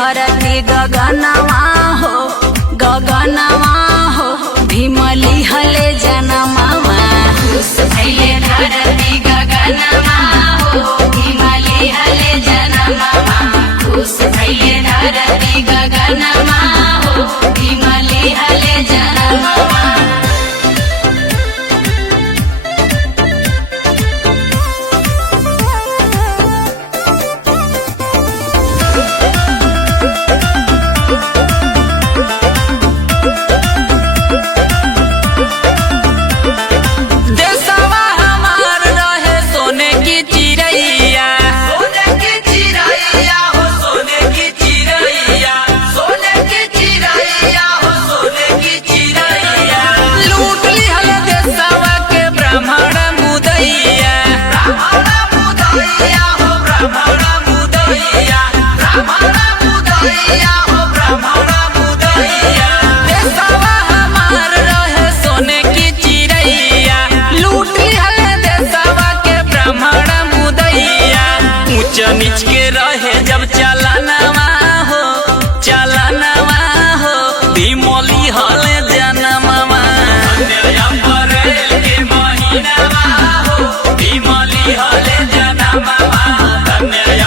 धरती गगनवा हो भीम लिहले जनमवा। खुश भइले धरती गगनवा हो भीम लिहले जनमवा। खुश भइले धरती गगनवा हो भीम लिहले जनमवा। नीच के रहे जब चलनवा हो भीम लिहले जनमवा। अप्रैल के महीनावा हो भीम लिहले जनमवा।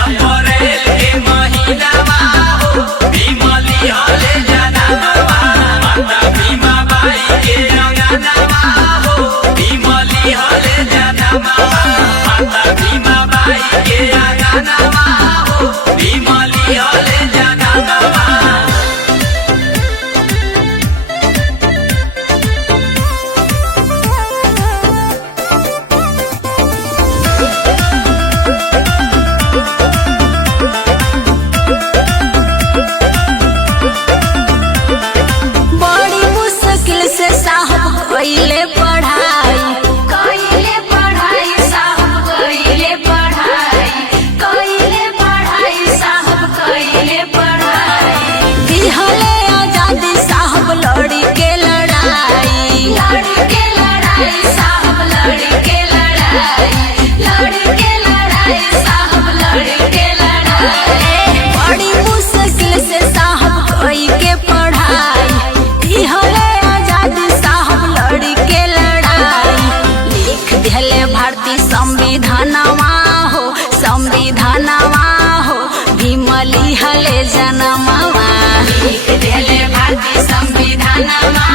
अप्रैल के महीनावा हो भीम लिहले जनमवा। माता भीमा बाई के अंगनवा हो भीम लिहले जनमवा। माता भीमा बाई के अंगनवा हो भीम लिहले जनमवा। बड़ी मुश्किल से साहब कइले पढ़ाई साहब कइले पढ़ाई साहब कइले पढ़ाई। दिहले आजादी साहब लड़ी के लड़ाई साहब लड़ी के लड़ाई साहब लड़ी के लड़ाई। बड़ी मुश्किल से साहब कई के पढ़ाई दिहले आजादी साहब लड़ी के लड़ाई। लिख दिहले भारतीय संविधानवा हो भीम लिहले जनमवा। लिख दिहले भारतीय संविधानवा